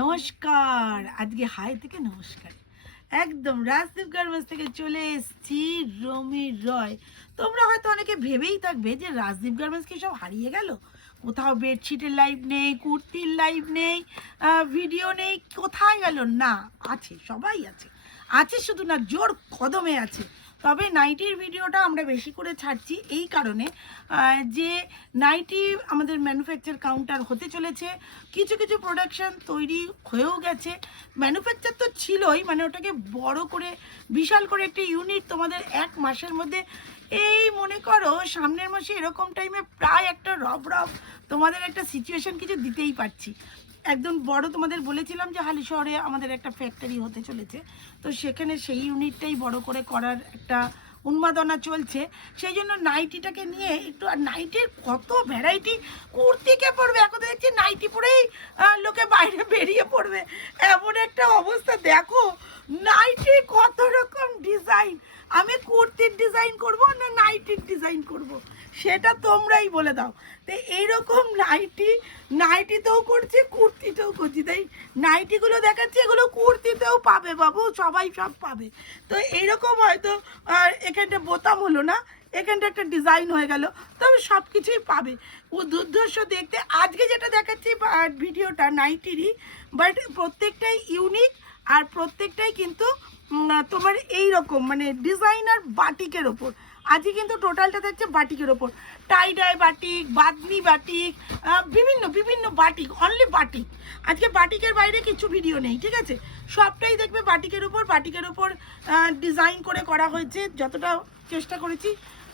নমস্কার। আজকে হাই থেকে নমস্কার। একদম রাজদীপ গার্মেন্টস থেকে চলে এসেছি রমি রয়। তোমরা হয়তো অনেকে ভেবেই থাকবে যে রাজদীপ গার্মেন্টস কি সব হারিয়ে গেল, কোথাও বেডশিটের লাইভ নেই, কুর্তির লাইভ নেই, ভিডিও নেই, কোথায় গেল? না, আছে, সবাই আছে, আছে, শুধু না জোর কদমে আছে। তবে নাইটির ভিডিওটা আমরা বেশি করে ছাড়ছি এই কারণে যে নাইটি আমাদের ম্যানুফ্যাকচার কাউন্টার হতে চলেছে, কিছু কিছু প্রোডাকশান তৈরি হয়েও গেছে। ম্যানুফ্যাকচার তো ছিলই, মানে ওটাকে বড় করে বিশাল করে একটা ইউনিট তোমাদের এক মাসের মধ্যে, এই মনে করো সামনের মাসে এরকম টাইমে প্রায় একটা রব তোমাদের একটা সিচুয়েশন কিছু দিতেই পারছি। একদম বড় তোমাদের বলেছিলাম যে হালি শহরে আমাদের একটা ফ্যাক্টরি হতে চলেছে, তো সেখানে সেই ইউনিটটাই বড় করে করার একটা উন্মাদনা চলছে। সেই জন্য নাইটিটাকে নিয়ে একটু, আর নাইটির কত ভ্যারাইটি, কুর্তিকে পরবে, এখন দেখছি নাইটি পরেই লোকে বাইরে বেরিয়ে পড়বে, এমন একটা অবস্থা। দেখো নাইটির কত রকম ডিজাইন, আমি কুর্তির ডিজাইন করব না নাইটির ডিজাইন করব, সেটা তোমরাই বলে দাও। তো এইরকম নাইটিতেও করছি, কুর্তিতেও করছি, তাই নাইটিগুলো দেখাচ্ছি, এগুলো কুর্তিতেও পাবে বাবু, সবাই সব পাবে। তো এইরকম হয়তো এখানটা বোতাম হলো না, এখানটা একটা ডিজাইন হয়ে গেল, তবে সব কিছুই পাবে। ও দুর্ধর্ষ দেখতে। আজকে যেটা দেখাচ্ছি ভিডিওটা নাইটিরই, বাট প্রত্যেকটাই ইউনিক, আর প্রত্যেকটাই কিন্তু তোমার এই রকম মানে ডিজাইনার বাটিকের ওপর। আজকে কিন্তু টোটালটা থাকছে বাটিকের ওপর, টাই ডাই বাটিক, বাদনি বাটিক, বিভিন্ন বিভিন্ন বাটিক, অনলি বাটিক। আজকে বাটিকের বাইরে কিছু ভিডিও নেই, ঠিক আছে? সবটাই দেখবে বাটিকের উপর, বাটিকের উপর ডিজাইন করে করা হয়েছে। যতটা চেষ্টা করেছি,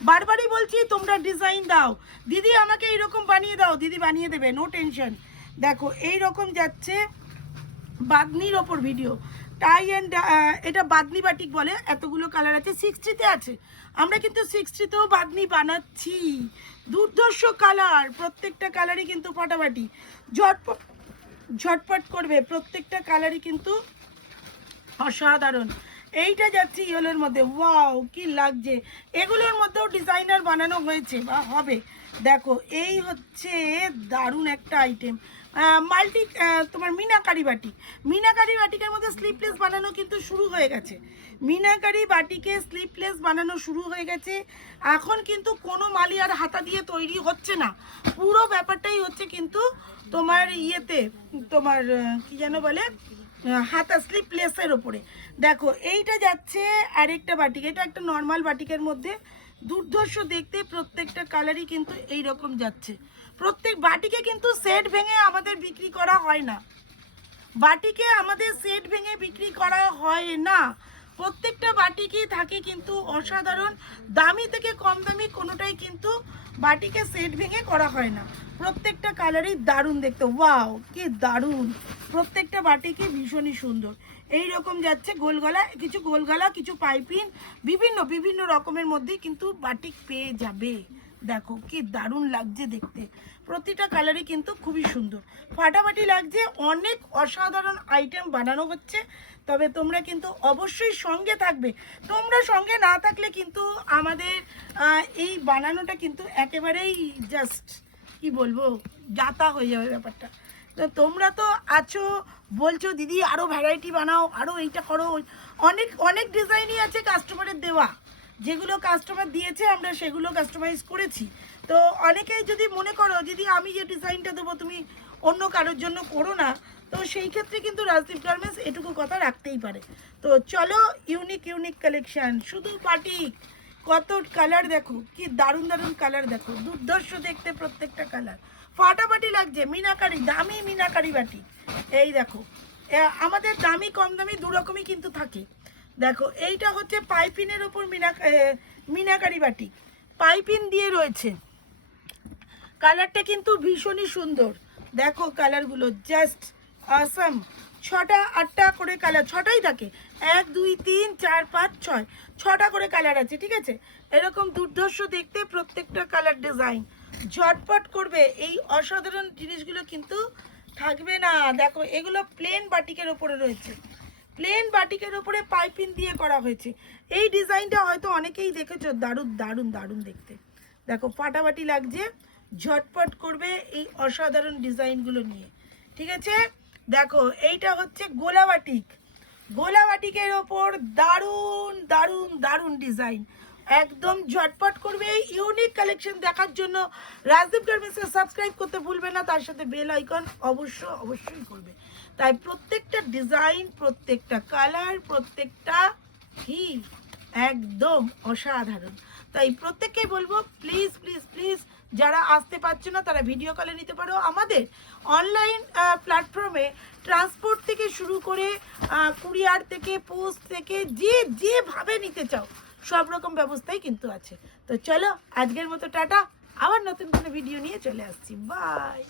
বারবারই বলছি তোমরা ডিজাইন দাও দিদি, আমাকে এইরকম বানিয়ে দাও, দিদি বানিয়ে দেবে, নো টেনশন। দেখো এই রকম যাচ্ছে বাদনির ওপর ভিডিও, টাই অ্যান্ড এটা বাদনি বাটিক বলে, এতগুলো কালার আছে, 60তে আছে। আমরা কিন্তু 60তেও বাদনি বানাচ্ছি, দুর্ধর্ষ কালার, প্রত্যেকটা কালারই কিন্তু ফাটাফাটি, ঝটপট ঝটপট করবে, প্রত্যেকটা কালারই কিন্তু অসাধারণ। এইটা যাচ্ছে ইয়েলোর মধ্যে, ওয়াও কি লাগছে, এগুলোর মধ্যেও ডিজাইনার বানানো হয়েছে বা হবে। দেখো এই হচ্ছে দারুণ একটা আইটেম, মাল্টি তোমার মিনাকারি বাটিক। মিনাকারি বাটিকের মধ্যে স্লিপলেস বানানো কিন্তু শুরু হয়ে গেছে, মিনাকারি বাটিকে স্লিপলেস বানানো শুরু হয়ে গেছে। এখন কিন্তু কোনো মালি আর হাতা দিয়ে তৈরি হচ্ছে না, পুরো ব্যাপারটাই হচ্ছে কিন্তু তোমার ইয়েতে, তোমার কি যেন বলে, হাতা স্লিপলেসের ওপরে। দেখো এইটা যাচ্ছে আরেকটা বাটিক, এটা একটা নর্মাল বাটিকের মধ্যে, দুর্ধর্ষ দেখতে, প্রত্যেকটা কালারই কিন্তু এই রকম যাচ্ছে। প্রত্যেক বাটিকে কিন্তু সেট ভেঙে আমাদের বিক্রি করা হয় না, বাটিকে আমাদের সেট ভেঙে বিক্রি করা হয় না, প্রত্যেকটা বাটিকই থাকে কিন্তু অসাধারণ, দামি থেকে কম দামি কোনোটাই কিন্তু বাটিকে সেট ভেঙে করা হয় না। প্রত্যেকটা কালারই দারুণ দেখতে, ওয়াও কি দারুণ, প্রত্যেকটা বাটিকে ভীষণই সুন্দর। এই রকম যাচ্ছে গোলগলা, কিছু গোলগলা, কিছু পাইপিং, বিভিন্ন বিভিন্ন রকমের মধ্যেই কিন্তু বাটিক পেয়ে যাবে। দেখো কি দারুণ লাগছে দেখতে, প্রতিটা কালারই কিন্তু খুবই সুন্দর, ফাটাফাটি লাগছে, অনেক অসাধারণ আইটেম বানানো হচ্ছে। তবে তোমরা কিন্তু অবশ্যই সঙ্গে থাকবে, তোমরা সঙ্গে না থাকলে কিন্তু আমাদের এই বানানোটা কিন্তু একেবারেই জাস্ট কি বলবো, যাতা হয়ে যাবে ব্যাপারটা। তো তোমরা তো আছো, বলছো দিদি আরও ভ্যারাইটি বানাও, আরও এইটা করো, অনেক অনেক ডিজাইনই আছে কাস্টমারের দেওয়া, যেগুলো কাস্টমার দিয়েছে আমরা সেগুলো কাস্টমাইজ করেছি। তো অনেকেই যদি মনে করো দিদি আমি যে ডিজাইনটা দেবো তুমি অন্য কারোর জন্য করো না, তো সেই ক্ষেত্রে কিন্তু রাজদীপ গার্মেন্টস এটুকু কথা রাখতেই পারে। তো চলো, ইউনিক ইউনিক কালেকশান, শুধু বাটিক, কত কালার দেখো, কি দারুণ দারুণ কালার দেখো, দুর্ধর্ষ দেখতে, প্রত্যেকটা কালার ফাটাফাটি লাগছে। মিনাকারি, দামি মিনাকারি বাটি, এই দেখো আমাদের দামি কম দামি দু রকমই কিন্তু থাকে। দেখো এইটা হচ্ছে পাইপিনের ওপর মিনাকারি বাটি, পাইপিন দিয়ে রয়েছে, কালারটা কিন্তু ভীষণই সুন্দর। দেখো কালারগুলো জাস্ট আসাম, 6টা 8টা করে কালার, 6টাই থাকে, 1 2 3 4 5 6, 6টা করে কালার আছে, ঠিক আছে? এরকম দুর্ধর্ষ দেখতে, প্রত্যেকটা কালার ডিজাইন, ঝটপট করবে, এই অসাধারণ জিনিসগুলো কিন্তু থাকবে না। দেখো এগুলো প্লেন বাটিকের ওপরে রয়েছে, প্লেন বাটিকের ওপরে পাইপিং দিয়ে করা হয়েছে। এই ডিজাইনটা হয়তো অনেকেই দেখেছো, দারুণ দারুণ দারুণ দেখতে, দেখো ফাটাফাটি লাগছে, ঝটপট করবে এই অসাধারণ ডিজাইনগুলো নিয়ে, ঠিক আছে? দেখো এইটা হচ্ছে গোলাবাটিক, গোলাবাটিকের ওপর দারুণ দারুণ দারুণ ডিজাইন, একদম ঝটপট করবে। ইউনিক কালেকশন দেখার জন্য রাজদীপ গার্মেন্টসকে সাবস্ক্রাইব করতে ভুলবে না, তার সাথে বেল আইকন অবশ্যই করবে। তাই প্রত্যেকটা ডিজাইন, প্রত্যেকটা কালার, প্রত্যেকটা কি একদম অসাধারণ। তাই প্রত্যেককেই বলবো প্লিজ প্লিজ প্লিজ, যারা আসতে পারছো না তারা ভিডিও কলে নিতে পারো। আমাদের অনলাইন প্ল্যাটফর্মে ট্রান্সপোর্ট থেকে শুরু করে কুরিয়ার থেকে, পোস্ট থেকে, যেভাবে নিতে চাও সব রকম ব্যবস্থাই কিন্তু আছে। তো চলো আজকের মতো টাটা, আবার নতুন কোনো ভিডিও নিয়ে চলে আসছি, বাই।